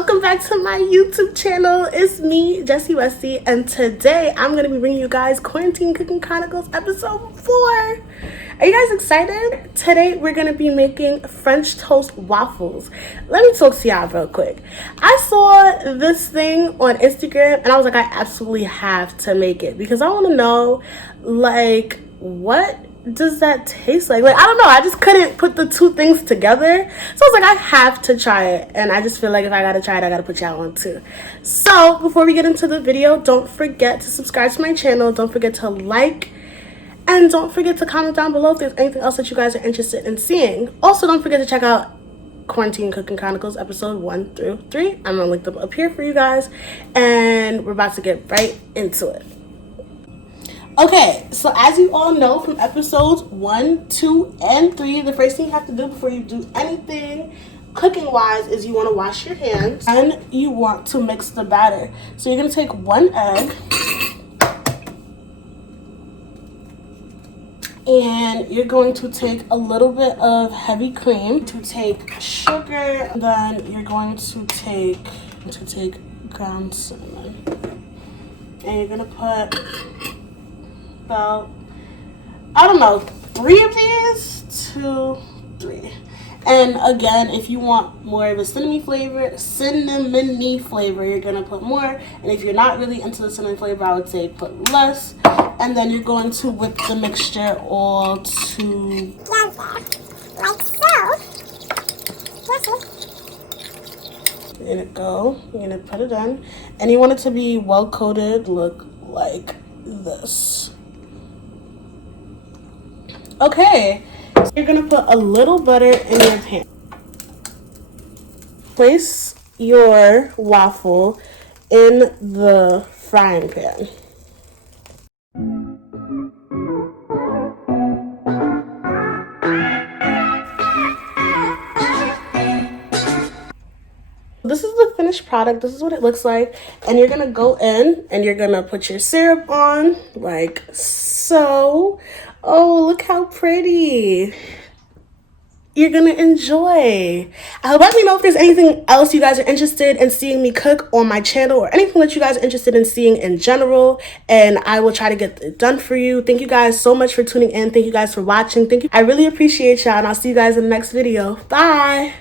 welcome back to my YouTube channel. It's me, Jessie Westie, and today I'm going to be bringing you guys Quarantine Cooking Chronicles episode 4. Are you guys excited? Today we're going to be making French toast waffles. Let me talk to y'all real quick. I saw this thing on Instagram and I was like, I absolutely have to make it because I want to know, like, what does that taste like? I don't know, I just couldn't put the two things together, so I was like, I have to try it, and I just feel like if I gotta try it, I gotta put y'all on too. So before we get into the video, don't forget to subscribe to my channel, don't forget to like, and don't forget to comment down below if there's anything else that you guys are interested in seeing. Also, don't forget to check out Quarantine Cooking Chronicles episode 1 through 3. I'm gonna link them up here for you guys, and we're about to get right into it. Okay, so as you all know from episodes 1, 2, and 3, the first thing you have to do before you do anything cooking-wise is you want to wash your hands and you want to mix the batter. So you're going to take 1 egg and you're going to take a little bit of heavy cream, to take sugar, and then you're going to take ground cinnamon. And you're going to put about, I don't know, 3 of these, 2, 3. And again, if you want more of a cinnamony flavor, you're gonna put more. And if you're not really into the cinnamon flavor, I would say put less. And then you're going to whip the mixture all together, like so. You're gonna go, you're gonna put it in, and you want it to be well coated, look like this. Okay, so you're gonna put a little butter in your pan. Place your waffle in the frying pan. This is the finished product. This is what it looks like. And you're gonna go in and you're gonna put your syrup on like so. Oh, look how pretty. You're gonna enjoy. I hope, let me know if there's anything else you guys are interested in seeing me cook on my channel, or anything that you guys are interested in seeing in general, and I will try to get it done for you. Thank you guys so much for tuning in. Thank you guys for watching. Thank you. I really appreciate y'all, and I'll see you guys in the next video. Bye.